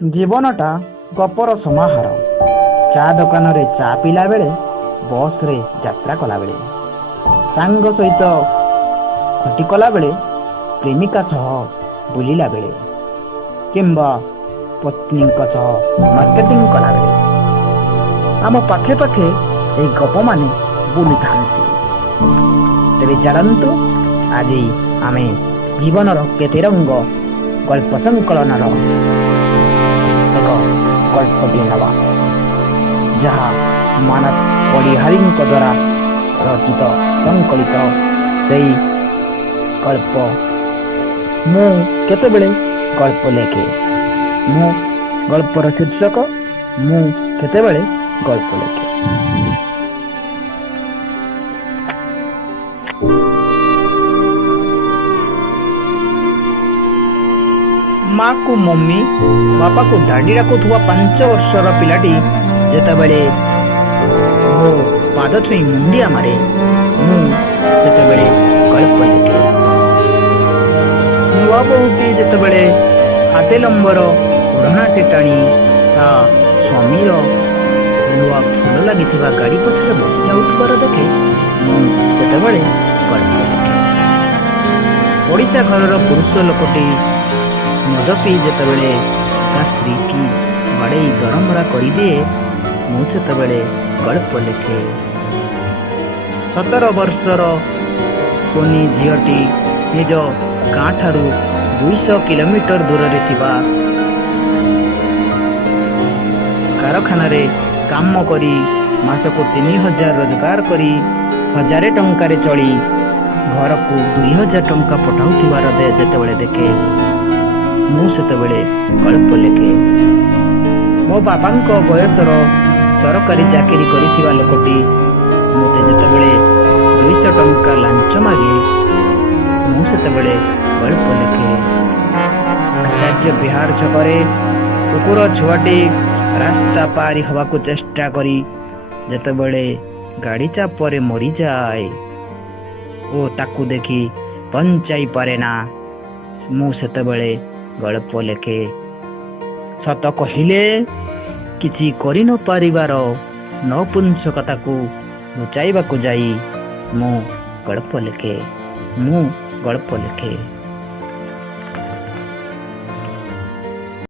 ଜୀବନଟା ଗପର ସମାହାର। ଚା ଦୋକାନରେ ଚା ପିଇଲା ବେଳେ, ବସ୍ରେ ଯାତ୍ରା କଲାବେଳେ, ସାଙ୍ଗ ସହିତ ଖଟି କଲାବେଳେ, ପ୍ରେମିକା ସହ ବୁଲିଲା ବେଳେ, କିମ୍ବା ପତ୍ନୀଙ୍କ ସହ ମାର୍କେଟିଂ କଲାବେଳେ ଆମ ପାଖେ ପାଖେ ଏହି ଗପମାନେ ବୁଲିଥାନ୍ତି। ତେବେ ଚାଲନ୍ତୁ ଆଜି ଆମେ ଜୀବନର କେତେ ରଙ୍ଗ ଗଳ୍ପ ସଂକଳନର ଏକ ଗଳ୍ପଟିଏ ନେବା, ଯାହା ମାନସ ପଡ଼ିହାରୀଙ୍କ ଦ୍ୱାରା ରଚିତ ସଂକଳିତ। ସେହି ଗଳ୍ପ ମୁଁ କେତେବେଳେ ଗଳ୍ପ ଲେଖେ। ଗଳ୍ପର ଶୀର୍ଷକ ମୁଁ କେତେବେଳେ ଗଳ୍ପ ଲେଖେ। ମାକୁ ମମି, ବାପାକୁ ଡାଡି ଡାକୁଥିବା 5 ବର୍ଷର ପିଲାଟି ଯେତେବେଳେ ମୋ ପାଦ ଛୁଇଁ ମୁଣ୍ଡିଆ ମାରେ, ମୁଁ ସେତେବେଳେ ଗଳ୍ପ ଲେଖେ। ନୂଆ ବୋହୂଟି ଯେତେବେଳେ ହାତେ ଲମ୍ବର ଓଢ଼ଣାଟେ ଟାଣି ତା ସ୍ୱାମୀର ନୂଆ ଫୁଲ ଲାଗିଥିବା ଗାଡ଼ି ପଛରେ ବସି ଯାଉଥିବାର ଦେଖେ, ମୁଁ ସେତେବେଳେ ଗଳ୍ପ ଲେଖେ। ପଡ଼ିଶା ଘରର ପୁରୁଷ ଲୋକଟି ମଦ ପିଇ ଯେତେବେଳେ ତା ସ୍ତ୍ରୀକି ବାଡ଼େଇ ଦରମରା କରିଦିଏ, ମୁଁ ସେତେବେଳେ ଗଳ୍ପ ଲେଖେ। 17 ବର୍ଷର କୁନି ଝିଅଟି ନିଜ ଗାଁଠାରୁ 200 କିଲୋମିଟର ଦୂରରେ ଥିବା କାରଖାନାରେ କାମ କରି ମାସକୁ 3000 ରୋଜଗାର କରି 1000 ଟଙ୍କାରେ ଚଳି ଘରକୁ 2000 ଟଙ୍କା ପଠାଉଥିବାର ଯେତେବେଳେ ଦେଖେ, ମୁଁ ସେତେବେଳେ ଗଳ୍ପ ଲେଖେ। ମୋ ବାପାଙ୍କ ବୟସର ସରକାରୀ ଚାକିରି କରିଥିବା ଲୋକଟି ମୋତେ ଯେତେବେଳେ 200 ଟଙ୍କା ଲାଞ୍ଚ ମାଗେ, ମୁଁ ସେତେବେଳେ ଗଳ୍ପ ଲେଖେ। ଆଚାର୍ଯ୍ୟ ବିହାର ଛକରେ କୁକୁର ଛୁଆଟି ରାସ୍ତା ପାରି ହେବାକୁ ଚେଷ୍ଟା କରି ଯେତେବେଳେ ଗାଡ଼ି ଚାପରେ ମରିଯାଏ ଓ ତାକୁ ଦେଖି ବଞ୍ଚାଇ ପାରେ ନା, ମୁଁ ସେତେବେଳେ ଗଳ୍ପ ଲେଖେ। ସତ କହିଲେ କିଛି କରି ନ ପାରିବାର ନପୁଂସକତାକୁ ଲୁଚାଇବାକୁ ଯାଇ ମୁଁ ଗଳ୍ପ ଲେଖେ।